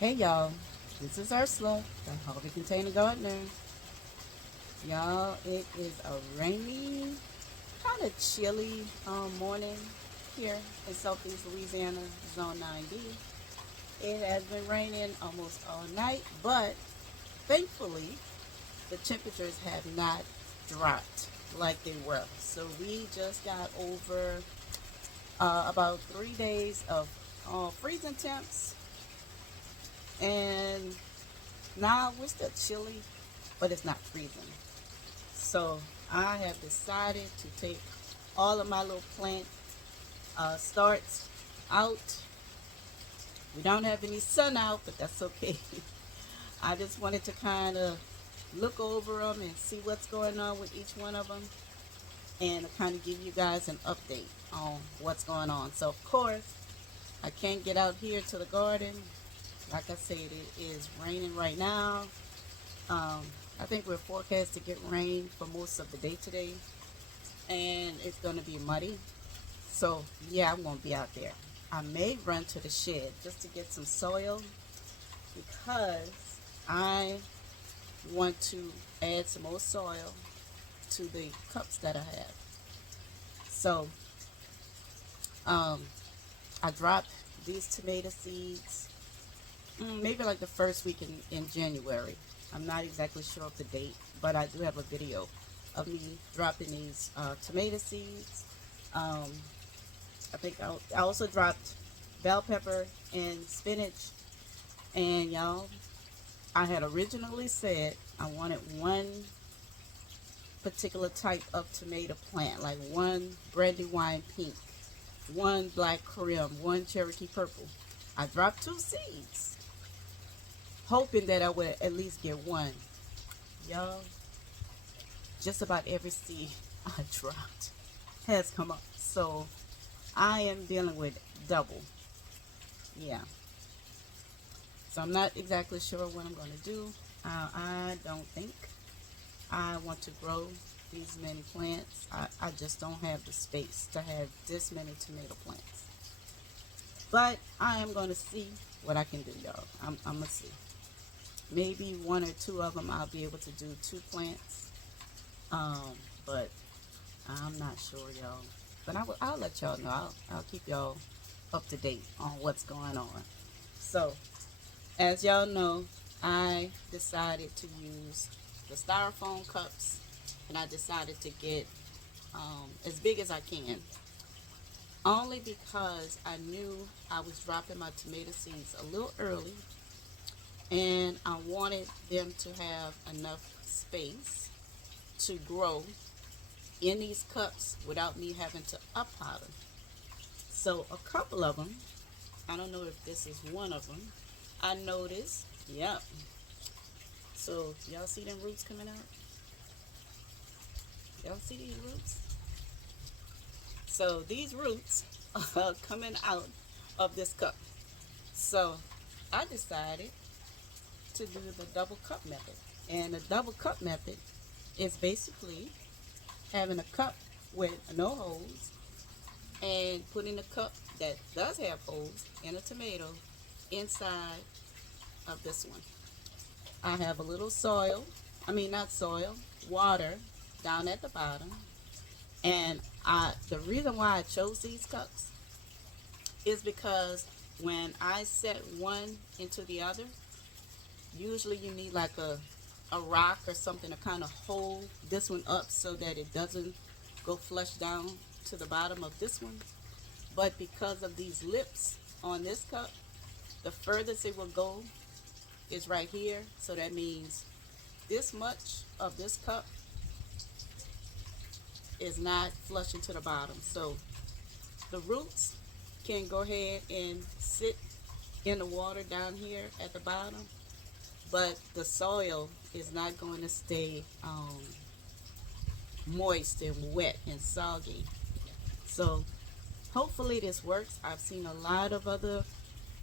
Hey y'all, this is Ursula, the Hobby Container Gardener. Y'all, it is a rainy, kind of chilly morning here in Southeast Louisiana, Zone 9D. It has been raining almost all night, but thankfully, the temperatures have not dropped like they were. So we just got over about 3 days of freezing temps, and now we're still chilly, but it's not freezing. So I have decided to take all of my little plant starts out. We don't have any sun out, but that's okay. I just wanted to kind of look over them and see what's going on with each one of them, and kind of give you guys an update on what's going on. So of course, I can't get out here to the garden. Like I said, it is raining right now. Um, I think we're forecast to get rain for most of the day today, and it's going to be muddy. So yeah, I'm going to be out there. I may run to the shed just to get some soil because I want to add some more soil to the cups that I have. So um, I dropped these tomato seeds maybe like the first week in January. I'm not exactly sure of the date, but I do have a video of me dropping these tomato seeds. Um, I think I also dropped bell pepper and spinach. And y'all, I had originally said I wanted one particular type of tomato plant, like one brandywine pink, one black Korean, one Cherokee purple. I dropped two seeds, hoping that I would at least get one. Y'all, just about every seed I dropped has come up. So I am dealing with double. Yeah. So I'm not exactly sure what I'm going to do. I don't think I want to grow these many plants. I just don't have the space to have this many tomato plants. But I am going to see what I can do, y'all. I'm going to see. Maybe one or two of them I'll be able to do two plants. But I'm not sure, y'all. But I'll let y'all know. I'll keep y'all up to date on what's going on. So, as y'all know, I decided to use the styrofoam cups, and I decided to get as big as I can. Only because I knew I was dropping my tomato seeds a little early, and I wanted them to have enough space to grow in these cups without me having to up pot them. So a couple of them, I don't know if this is one of them, I noticed, yep. So y'all see them roots coming out? Y'all see these roots? So these roots are coming out of this cup. So I decided to do the double cup method. And the double cup method is basically having a cup with no holes and putting a cup that does have holes in a tomato inside of this one. I have a little soil, I mean not soil, water down at the bottom. And the reason why I chose these cups is because when I set one into the other, usually you need like a rock or something to kind of hold this one up so that it doesn't go flush down to the bottom of this one. But because of these lips on this cup, the furthest it will go is right here. So that means this much of this cup is not flushing to the bottom. So the roots can go ahead and sit in the water down here at the bottom, but the soil is not going to stay moist and wet and soggy. So hopefully this works. I've seen a lot of other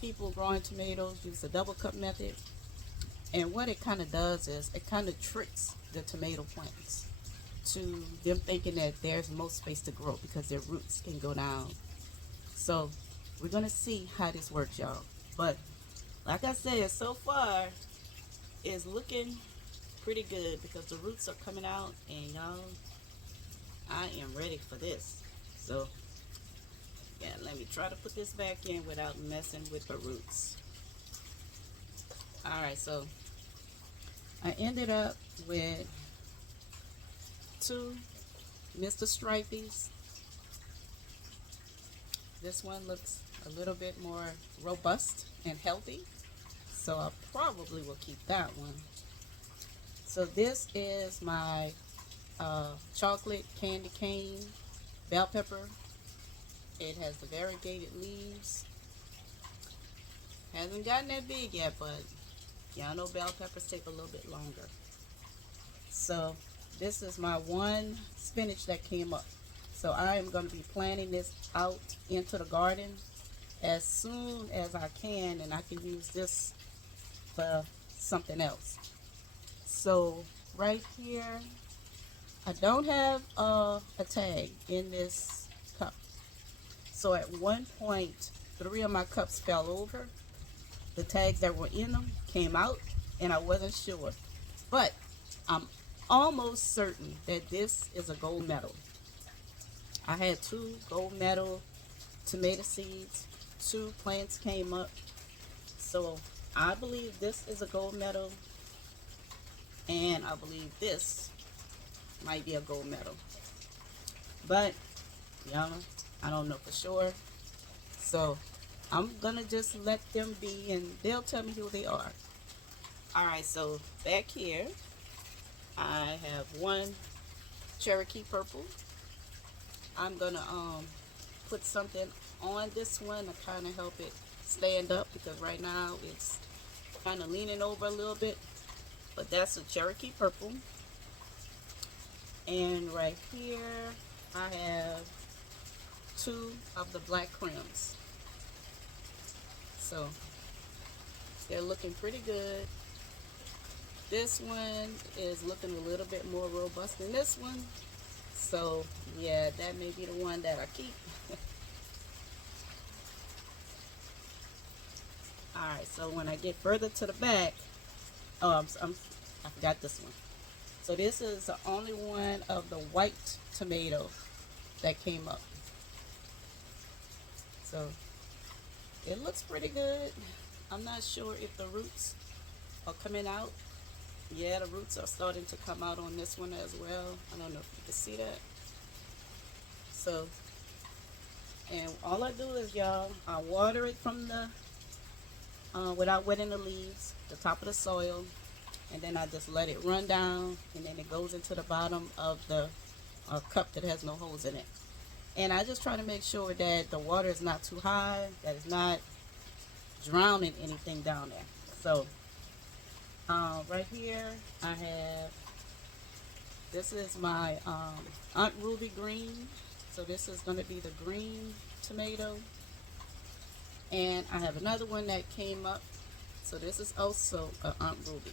people growing tomatoes use the double cup method, and what it kind of does is it kind of tricks the tomato plants to them thinking that there's more space to grow because their roots can go down. So we're gonna see how this works, y'all. But Like I said, so far it's looking pretty good because the roots are coming out, and y'all, I am ready for this. So yeah, let me try to put this back in without messing with the roots. All right, so I ended up with two Mr. Stripeys. This one looks a little bit more robust and healthy, so I probably will keep that one. So this is my chocolate candy cane bell pepper. It has the variegated leaves. Hasn't gotten that big yet, but y'all know bell peppers take a little bit longer. So this is my one spinach that came up. So I am going to be planting this out into the garden as soon as I can, and I can use this for something else. So right here, I don't have a tag in this cup. So at one point, 3 of my cups fell over. The tags that were in them came out, and I wasn't sure. But I'm almost certain that this is a gold medal. I had 2 gold medal tomato seeds. 2 plants came up. So I believe this is a gold medal, and I believe this might be a gold medal. But y'all, I don't know for sure. So I'm gonna just let them be, and they'll tell me who they are. All right, so back here I have one Cherokee purple. I'm gonna put something on this one to kind of help it stand up because right now it's kind of leaning over a little bit. But that's a Cherokee purple. And right here I have 2 of the black crims. So they're looking pretty good. This one is looking a little bit more robust than this one. So yeah, that may be the one that I keep. Alright, so when I get further to the back, I forgot this one. So this is the only one of the white tomato that came up. So it looks pretty good. I'm not sure if the roots are coming out. Yeah, the roots are starting to come out on this one as well. I don't know if you can see that. So, and all I do is, y'all, I water it from the, without wetting the leaves, the top of the soil, and then I just let it run down, and then it goes into the bottom of the cup that has no holes in it. And I just try to make sure that the water is not too high, that it's not drowning anything down there. So right here I have, this is my Aunt Ruby green. So this is going to be the green tomato. And I have another one that came up. So this is also a Aunt Ruby.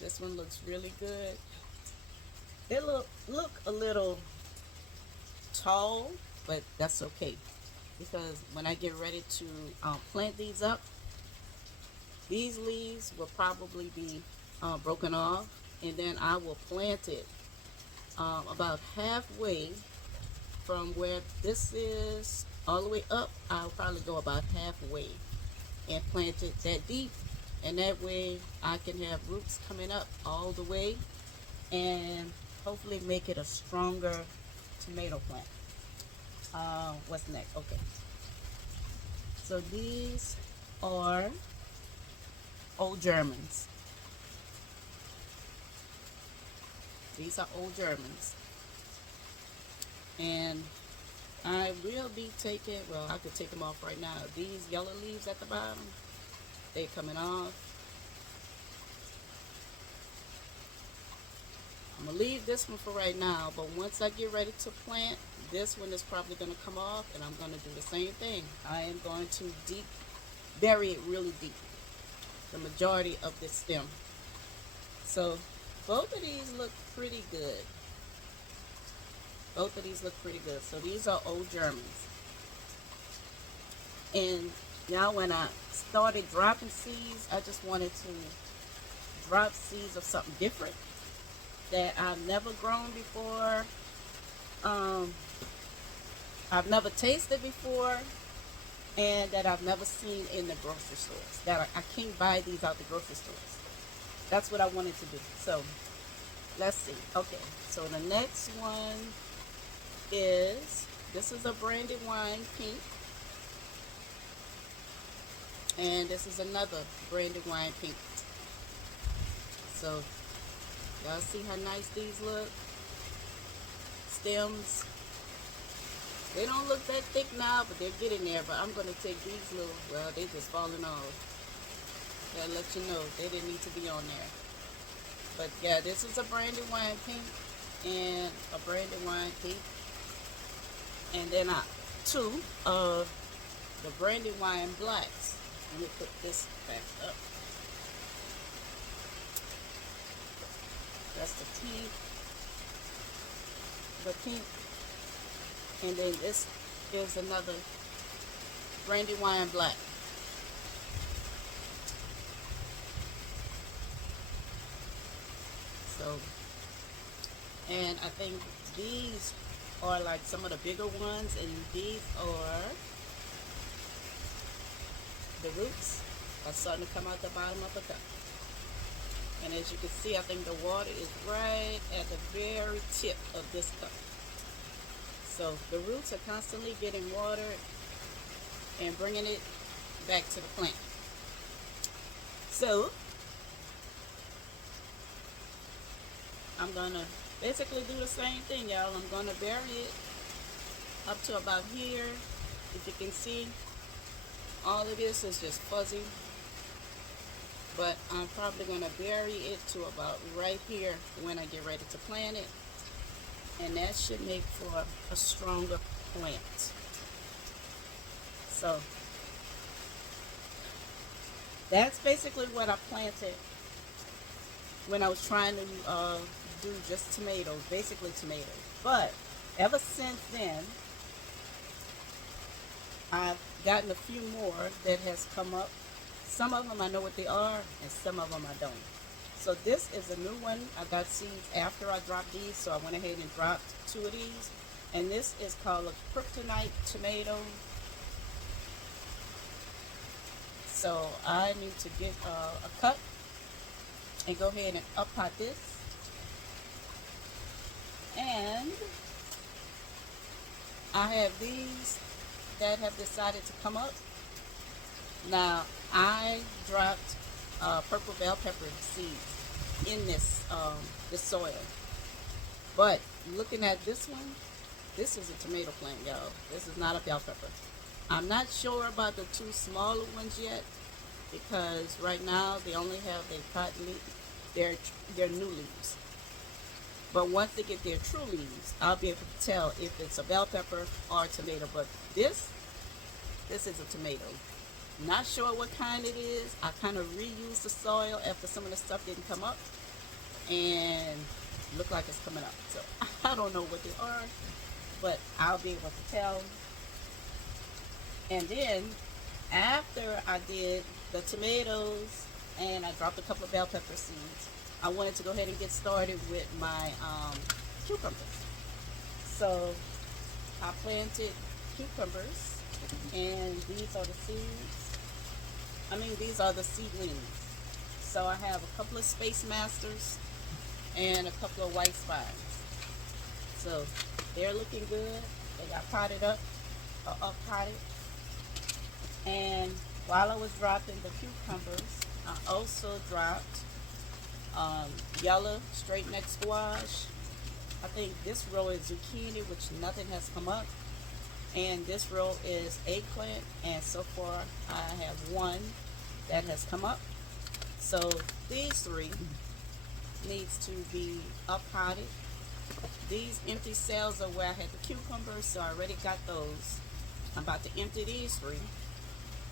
This one looks really good. They look a little tall, but that's okay because when I get ready to plant these up, these leaves will probably be broken off, and then I will plant it about halfway from where this is all the way up. I'll probably go about halfway and plant it that deep, and that way I can have roots coming up all the way and hopefully make it a stronger tomato plant. What's next? Okay, so these are old Germans. These are old Germans, and I will be taking, well, I could take them off right now. These yellow leaves at the bottom, they coming off. I'm gonna leave this one for right now, but once I get ready to plant, this one is probably gonna come off, and I'm gonna do the same thing. I am going to bury it really deep, the majority of this stem. So both of these look pretty good. Both of these look pretty good. So these are old Germans. And Now when I started dropping seeds, I just wanted to drop seeds of something different that I've never grown before, um, I've never tasted before, and that I've never seen in the grocery stores. That I can't buy these out the grocery stores. That's what I wanted to do. So let's see. Okay, so the next one is, this is a brandy wine pink, and this is another brandy wine pink. So y'all see how nice these look? Stems. They don't look that thick now, but they're getting there. But I'm going to take these little, well, they just falling off. That'll let you know they didn't need to be on there. But yeah, this is a brandy wine pink and a brandy wine pink. And then two of the brandy wine blacks. Let me put this back up. That's the pink, and then this is another brandy wine black. So, and I think these are like some of the bigger ones, and these are the roots are starting to come out the bottom of the cup. And as you can see, I think the water is right at the very tip of this cup. So the roots are constantly getting water and bringing it back to the plant. So I'm gonna basically do the same thing, y'all. I'm gonna bury it up to about here. If you can see, all of this is just fuzzy. But I'm probably going to bury it to about right here when I get ready to plant it. And that should make for a stronger plant. So that's basically what I planted when I was trying to do just tomatoes, basically tomatoes. But ever since then, I've gotten a few more that has come up. Some of them I know what they are, and some of them I don't. So this is a new one. I got seeds after I dropped these, so I went ahead and dropped two of these. And this is called a kryptonite tomato. So I need to get a cut and go ahead and up-pot this. And I have these that have decided to come up. Now, I dropped purple bell pepper seeds in this this soil. But looking at this one, this is a tomato plant, y'all. This is not a bell pepper. I'm not sure about the two smaller ones yet, because right now they only have their cotton leaves, their new leaves. But once they get their true leaves, I'll be able to tell if it's a bell pepper or a tomato. But this is a tomato. Not sure what kind it is. I kind of reused the soil after some of the stuff didn't come up, and look like it's coming up. So I don't know what they are, but I'll be able to tell. And then after I did the tomatoes and I dropped a couple of bell pepper seeds, I wanted to go ahead and get started with my cucumbers. So I planted cucumbers, and these are the seeds. These are the seedlings. So I have a couple of Space Masters and a couple of white spines. So they're looking good. They got potted up, or up potted. And while I was dropping the cucumbers, I also dropped yellow straight neck squash. I think this row is zucchini, which nothing has come up. And this row is eggplant, and so far I have one that has come up. So these three needs to be up potted. These empty cells are where I had the cucumbers, so I already got those. I'm about to empty these three,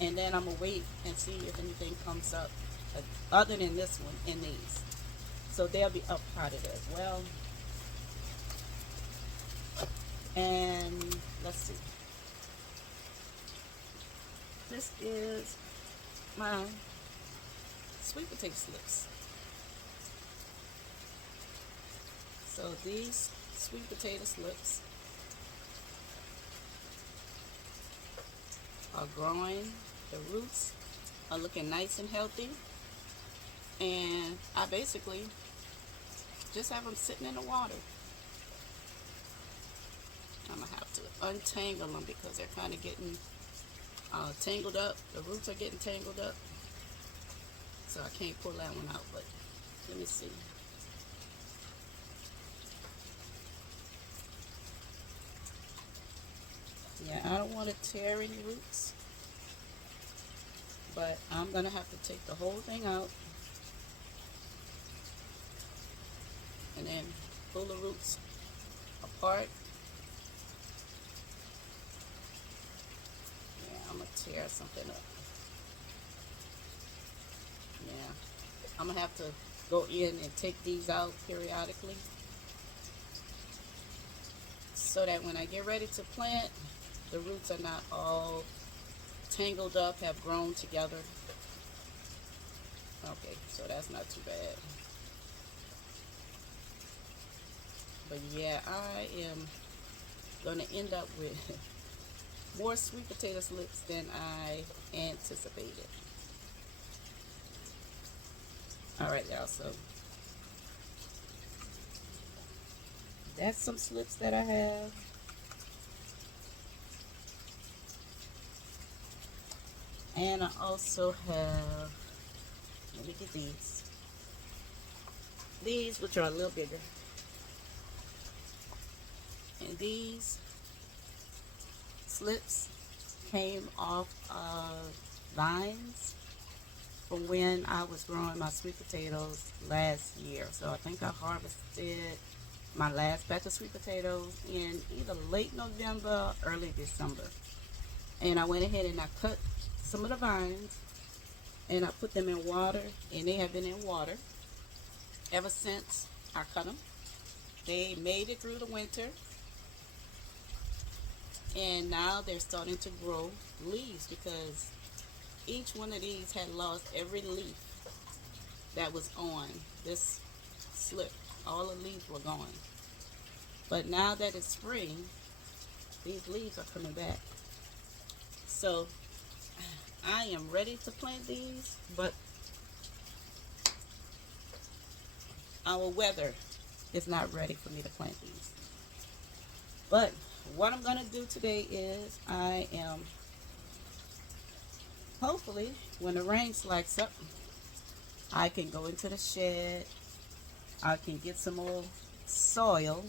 and then I'm gonna wait and see if anything comes up other than this one in these. So they'll be up potted as well. And let's see. This is my sweet potato slips. So these sweet potato slips are growing. The roots are looking nice and healthy. And I basically just have them sitting in the water. I'm gonna have to untangle them because they're kind of getting tangled up. The roots are getting tangled up, so I can't pull that one out, but let me see. Yeah, I don't want to tear any roots, but I'm gonna have to take the whole thing out and then pull the roots apart. Yeah, I'm gonna tear something up. Yeah, I'm gonna have to go in and take these out periodically so that when I get ready to plant, the roots are not all tangled up, have grown together. Okay, so that's not too bad. But yeah, I am gonna end up with more sweet potato slips than I anticipated. Alright, y'all, so that's some slips that I have. And I also have, let me get these. These, which are a little bigger. And these slips came off of vines from when I was growing my sweet potatoes last year. So I think I harvested my last batch of sweet potatoes in either late November or early December. And I went ahead and I cut some of the vines and I put them in water, and they have been in water ever since I cut them. They made it through the winter, and now they're starting to grow leaves because each one of these had lost every leaf that was on this slip. All the leaves were gone. But now that it's spring, these leaves are coming back. So I am ready to plant these, but our weather is not ready for me to plant these. But what I'm going to do today is I am, hopefully, when the rain slacks up, I can go into the shed. I can get some more soil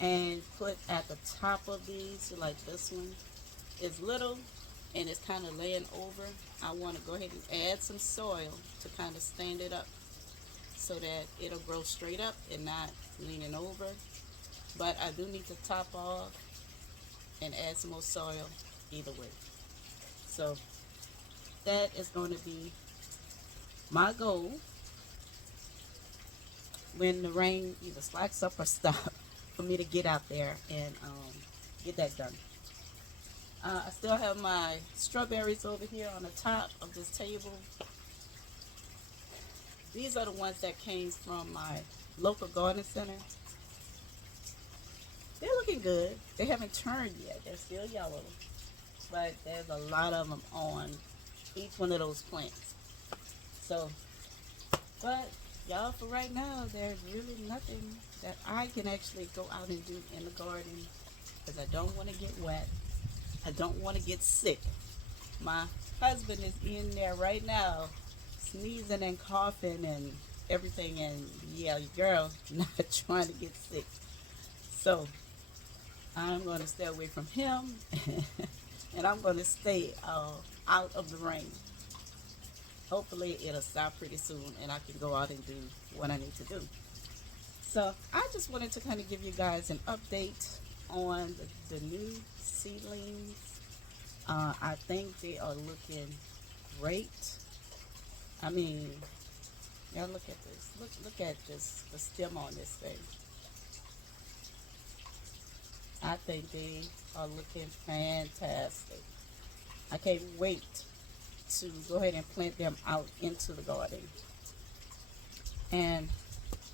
and put at the top of these, like this one is little and it's kind of laying over. I want to go ahead and add some soil to kind of stand it up so that it'll grow straight up and not leaning over. But I do need to top off and add some more soil either way. So that is going to be my goal when the rain either slacks up or stop for me to get out there and get that done. I still have my strawberries over here on the top of this table. These are the ones that came from my local garden center. They're looking good. They haven't turned yet. They're still yellow. But there's a lot of them on each one of those plants. So, but y'all, for right now, there's really nothing that I can actually go out and do in the garden because I don't want to get wet. I don't want to get sick. My husband is in there right now sneezing and coughing and everything, and yeah, girl, not trying to get sick. So I'm going to stay away from him and I'm going to stay out of the rain. Hopefully it'll stop pretty soon and I can go out and do what I need to do. So I just wanted to kind of give you guys an update on the new seedlings. I think they are looking great. I mean, y'all look at this. Look at this, the stem on this thing. I think they are looking fantastic. I can't wait to go ahead and plant them out into the garden. And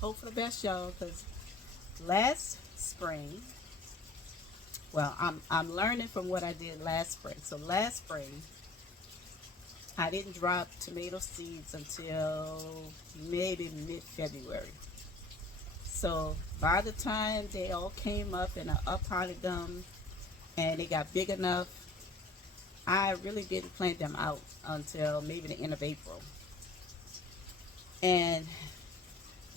hope for the best, y'all, because last spring, well, I'm learning from what I did last spring. So last spring, I didn't drop tomato seeds until maybe mid-February. So by the time they all came up and I uppotted them and they got big enough, I really didn't plant them out until maybe the end of April. And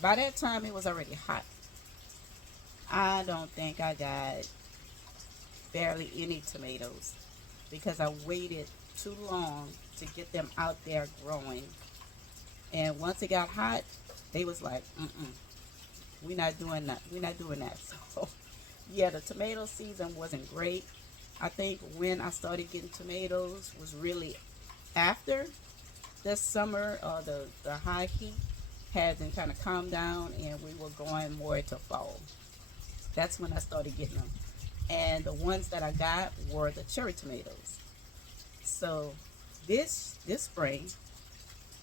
by that time it was already hot. I don't think I got barely any tomatoes because I waited too long to get them out there growing. And once it got hot, they was like, we're not doing that. We're not doing that. So yeah, the tomato season wasn't great. I think when I started getting tomatoes was really after the summer or the high heat had been kind of calmed down and we were going more into fall. That's when I started getting them. And the ones that I got were the cherry tomatoes. So this spring,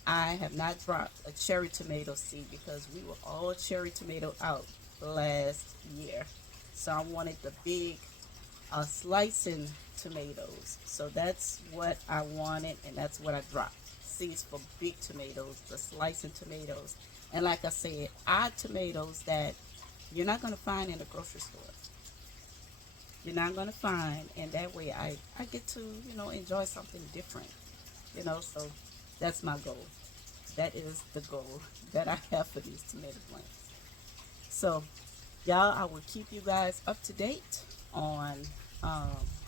I have not dropped a cherry tomato seed because we were all cherry tomato out last year. So I wanted the big slicing tomatoes. So that's what I wanted, and that's what I dropped. Seeds for big tomatoes, the slicing tomatoes. And like I said, odd tomatoes that you're not going to find in the grocery store. You're not going to find, and that way I get to, enjoy something different. So that's my goal. That is the goal that I have for these tomato plants. So, y'all, I will keep you guys up to date on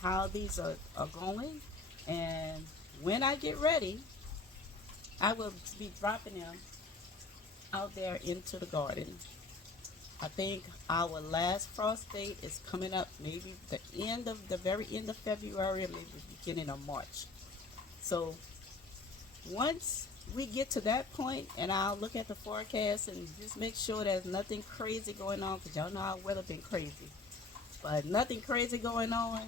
how these are going. And when I get ready, I will be dropping them out there into the garden. I think our last frost date is coming up maybe the very end of February or maybe the beginning of March. So once we get to that point, and I'll look at the forecast and just make sure there's nothing crazy going on, because y'all know our weather been crazy. But nothing crazy going on,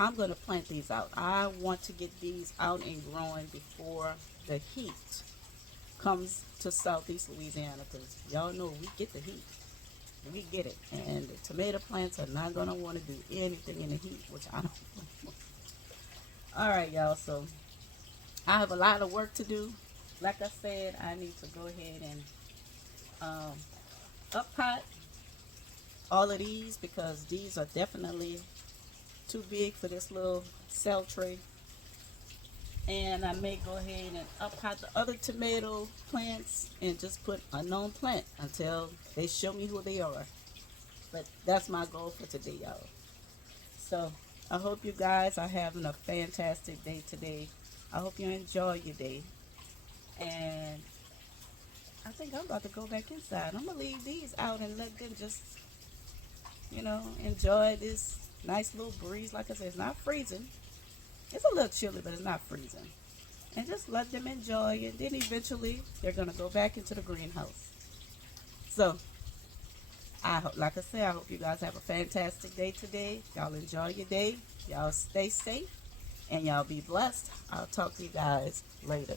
I'm going to plant these out. I want to get these out and growing before the heat comes to southeast Louisiana, because y'all know we get the heat. We get it. And the tomato plants are not going to want to do anything in the heat, which I don't want. All right, y'all. So I have a lot of work to do. Like I said, I need to go ahead and up pot all of these because these are definitely too big for this little cell tray. And I may go ahead and up pot the other tomato plants and just put unknown plant until they show me who they are. But that's my goal for today, y'all. So I hope you guys are having a fantastic day today. I hope you enjoy your day. And I think I'm about to go back inside. I'm going to leave these out and let them just, enjoy this nice little breeze. Like I said, it's not freezing. It's a little chilly, but it's not freezing. And just let them enjoy it. Then eventually, they're going to go back into the greenhouse. So, like I said, I hope you guys have a fantastic day today. Y'all enjoy your day. Y'all stay safe. And y'all be blessed. I'll talk to you guys later.